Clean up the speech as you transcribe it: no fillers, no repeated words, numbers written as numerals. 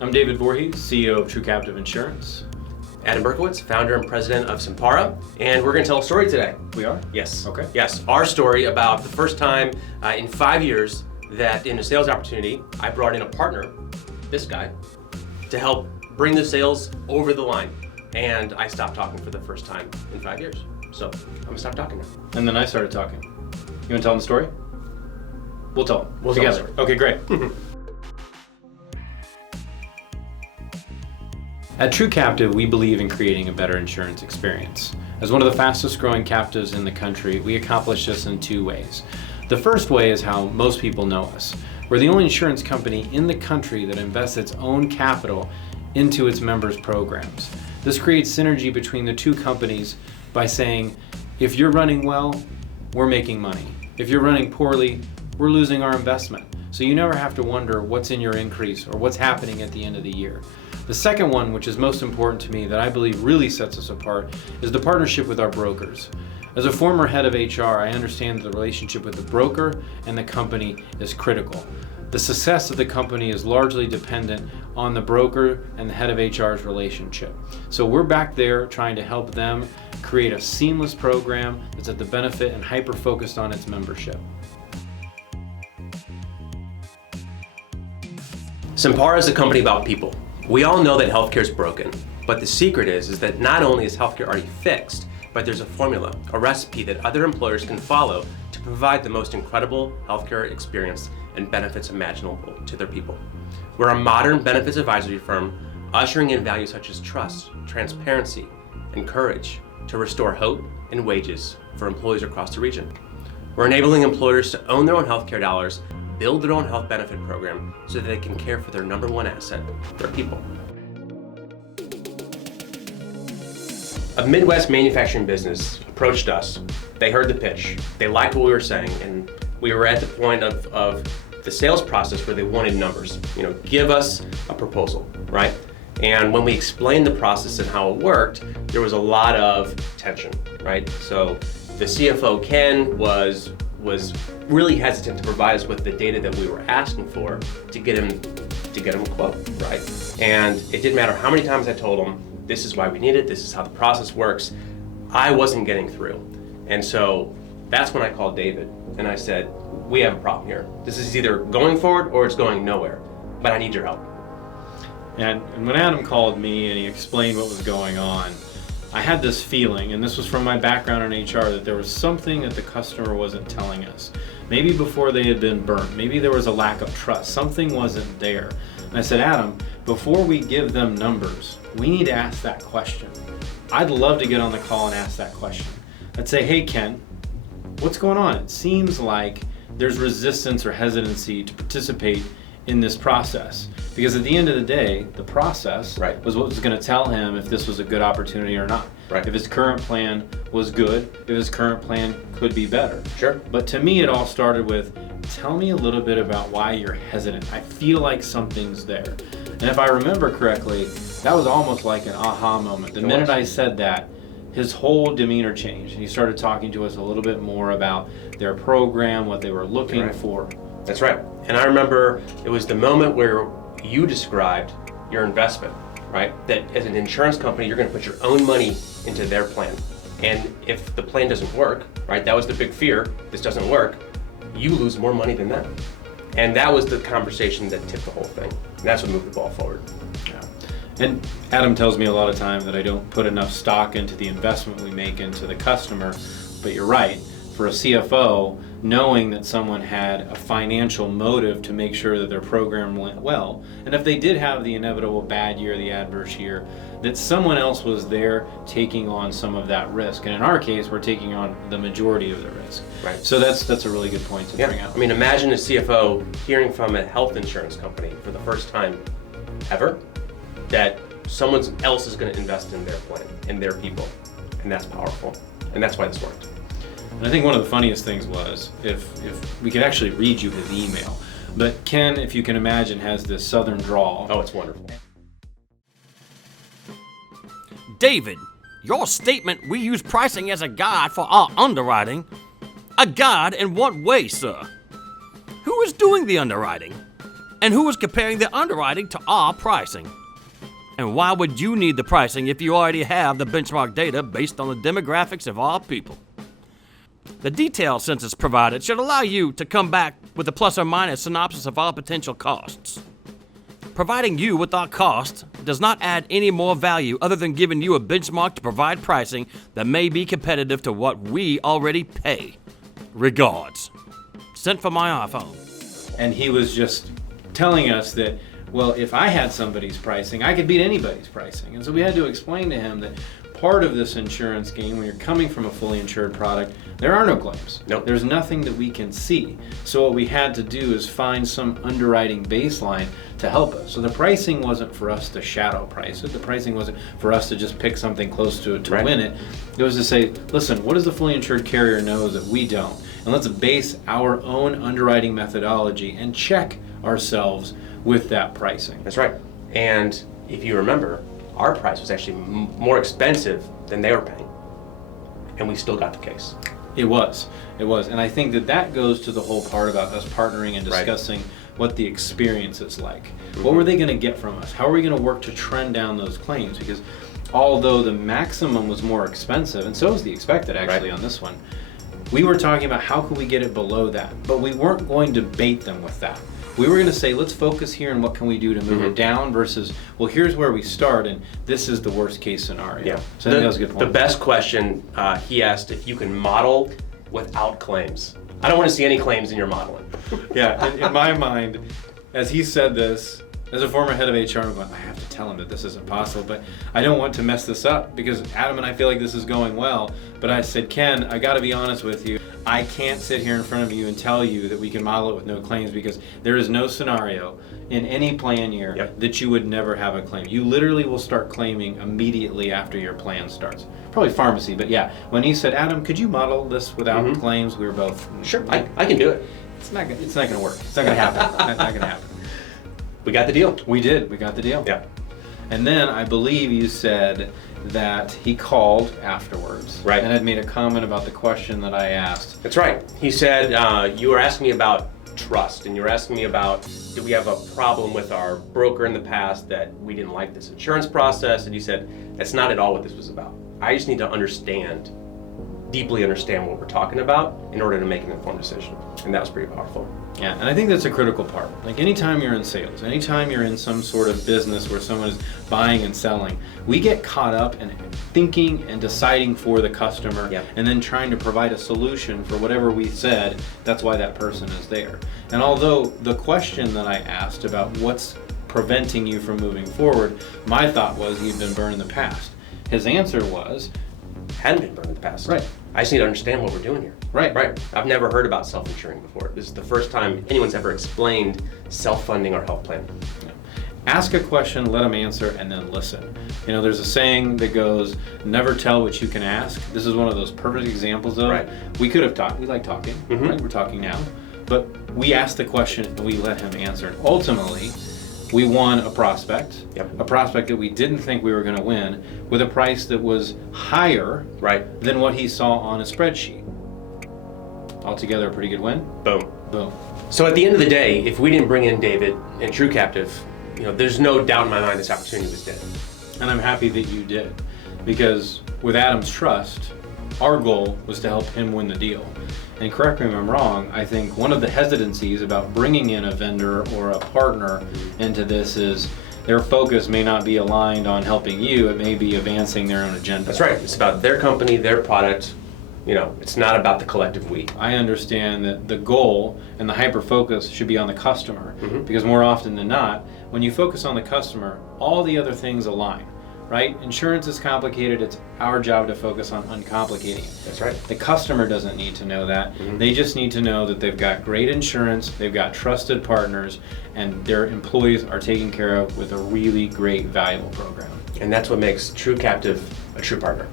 I'm David Voorhees, CEO of True Captive Insurance. Adam Berkowitz, founder and president of Simpara, and we're going to tell a story today. We are? Yes. Okay. Yes, our story about the first time in 5 years that in a sales opportunity, I brought in a partner, this guy, to help bring the sales over the line. And I stopped talking for the first time in 5 years. So I'm going to stop talking now. And then I started talking. You want to tell them the story? We'll tell them. We'll together. tell the Okay, great. At True Captive, we believe in creating a better insurance experience. As one of the fastest growing captives in the country, we accomplish this in two ways. The first way is how most people know us. We're the only insurance company in the country that invests its own capital into its members' programs. This creates synergy between the two companies by saying, if you're running well, we're making money. If you're running poorly, we're losing our investment. So you never have to wonder what's in your increase or what's happening at the end of the year. The second one, which is most important to me, that I believe really sets us apart, is the partnership with our brokers. As a former head of HR, I understand that the relationship with the broker and the company is critical. The success of the company is largely dependent on the broker and the head of HR's relationship. So we're back there trying to help them create a seamless program that's at the benefit and hyper-focused on its membership. Simpara is a company about people. We all know that healthcare is broken, but the secret is that not only is healthcare already fixed, but there's a formula, a recipe that other employers can follow to provide the most incredible healthcare experience and benefits imaginable to their people. We're a modern benefits advisory firm ushering in values such as trust, transparency, and courage to restore hope and wages for employees across the region. We're enabling employers to own their own healthcare dollars, build their own health benefit program so that they can care for their number one asset, their people. A Midwest manufacturing business approached us. They heard the pitch. They liked what we were saying, and we were at the point of the sales process where they wanted numbers. Give us a proposal, right? And when we explained the process and how it worked, there was a lot of tension, right? So the CFO, Ken, was really hesitant to provide us with the data that we were asking for to get him a quote, right? And it didn't matter how many times I told him, this is why we need it, this is how the process works. I wasn't getting through. And so that's when I called David and I said, we have a problem here. This is either going forward or it's going nowhere, but I need your help. And when Adam called me and he explained what was going on, I had this feeling, and this was from my background in HR, that there was something that the customer wasn't telling us. Maybe before they had been burnt, maybe there was a lack of trust, something wasn't there. And I said, Adam, before we give them numbers, we need to ask that question. I'd love to get on the call and ask that question. I'd say, hey Ken, what's going on? It seems like there's resistance or hesitancy to participate in this process. Because at the end of the day, the process was what was going to tell him if this was a good opportunity or not. Right. If his current plan was good, if his current plan could be better. Sure. But to me, it all started with, tell me a little bit about why you're hesitant. I feel like something's there. And if I remember correctly, that was almost like an aha moment. The minute I said that, his whole demeanor changed. He started talking to us a little bit more about their program, what they were looking for. That's right. And I remember it was the moment where you described your investment, right? That as an insurance company, you're going to put your own money into their plan. And if the plan doesn't work, right, that was the big fear, this doesn't work, you lose more money than them. And that was the conversation that tipped the whole thing. And that's what moved the ball forward. Yeah. And Adam tells me a lot of time that I don't put enough stock into the investment we make into the customer, but you're right. For a CFO, knowing that someone had a financial motive to make sure that their program went well, and if they did have the inevitable bad year, the adverse year, that someone else was there taking on some of that risk. And in our case, we're taking on the majority of the risk. Right. So that's a really good point to bring out. I mean, imagine a CFO hearing from a health insurance company for the first time ever that someone else is going to invest in their plan and their people. And that's powerful. And that's why this worked. And I think one of the funniest things was, if we could actually read you his email, but Ken, if you can imagine, has this southern drawl. Oh, it's wonderful. David, your statement we use pricing as a guide for our underwriting. A guide in what way, sir? Who is doing the underwriting? And who is comparing the underwriting to our pricing? And why would you need the pricing if you already have the benchmark data based on the demographics of our people? The detailed census provided should allow you to come back with a plus or minus synopsis of our potential costs. Providing you with our cost does not add any more value other than giving you a benchmark to provide pricing that may be competitive to what we already pay. Regards. Sent from my iPhone. And he was just telling us that, well, if I had somebody's pricing, I could beat anybody's pricing. And so we had to explain to him that part of this insurance game, when you're coming from a fully insured product, there are no claims. Nope. There's nothing that we can see. So what we had to do is find some underwriting baseline to help us. So the pricing wasn't for us to shadow price it. The pricing wasn't for us to just pick something close to it to Right. win it. It was to say, listen, what does the fully insured carrier know that we don't? And let's base our own underwriting methodology and check ourselves with that pricing. That's right. And if you remember, our price was actually more expensive than they were paying. And we still got the case. It was. And I think that goes to the whole part about us partnering and Right. discussing what the experience is like. What were they going to get from us? How are we going to work to trend down those claims? Because although the maximum was more expensive, and so was the expected actually Right. on this one, we were talking about how could we get it below that. But we weren't going to bait them with that. We were going to say, let's focus here on what can we do to move it down versus, well, here's where we start and this is the worst case scenario. Yeah. So I think that was a good point. The best question he asked if you can model without claims. I don't want to see any claims in your modeling. Yeah, in my mind, as he said this, as a former head of HR, I'm going, I have to tell him that this isn't possible, but I don't want to mess this up because Adam and I feel like this is going well. But I said, Ken, I got to be honest with you. I can't sit here in front of you and tell you that we can model it with no claims because there is no scenario in any plan year Yep. that you would never have a claim. You literally will start claiming immediately after your plan starts. Probably pharmacy, but yeah. When he said, Adam, could you model this without claims? We were both, Sure, I can do it. It's not going to work. It's not going to happen. Not going to happen. We got the deal. We did. We got the deal. Yeah. And then I believe you said that he called afterwards. Right. And had made a comment about the question that I asked. That's right. He said, you were asking me about trust, and you were asking me about, do we have a problem with our broker in the past that we didn't like this insurance process? And you said, that's not at all what this was about. I just need to deeply understand what we're talking about in order to make an informed decision. And that was pretty powerful. Yeah, and I think that's a critical part. Like anytime you're in sales, anytime you're in some sort of business where someone is buying and selling, we get caught up in thinking and deciding for the customer Yep. and then trying to provide a solution for whatever we said. That's why that person is there. And although the question that I asked about what's preventing you from moving forward, my thought was you've been burned in the past. His answer was, Hadn't been burned in the past. Right. I just need to understand what we're doing here. Right. Right. I've never heard about self-insuring before. This is the first time anyone's ever explained self-funding our health plan. ask a question, let them answer, and then listen. You know, there's a saying that goes, never tell what you can ask. This is one of those perfect examples of, Right. we could have talked, we like talking, right? We're talking now. But we asked the question and we let him answer. And ultimately, we won a prospect, Yep. a prospect that we didn't think we were going to win, with a price that was higher Right. than what he saw on a spreadsheet. Altogether, a pretty good win. Boom. Boom. So at the end of the day, if we didn't bring in David and True Captive, you know, there's no doubt in my mind this opportunity was dead. And I'm happy that you did, because with Adam's trust, our goal was to help him win the deal. And correct me if I'm wrong, I think one of the hesitancies about bringing in a vendor or a partner into this is their focus may not be aligned on helping you, it may be advancing their own agenda. That's right. It's about their company, their product. You know, it's not about the collective we. I understand that the goal and the hyper focus should be on the customer, because more often than not, when you focus on the customer, all the other things align, right? Insurance is complicated, it's our job to focus on uncomplicating it. That's right. The customer doesn't need to know that. They just need to know that they've got great insurance, they've got trusted partners, and their employees are taken care of with a really great, valuable program. And that's what makes True Captive a true partner.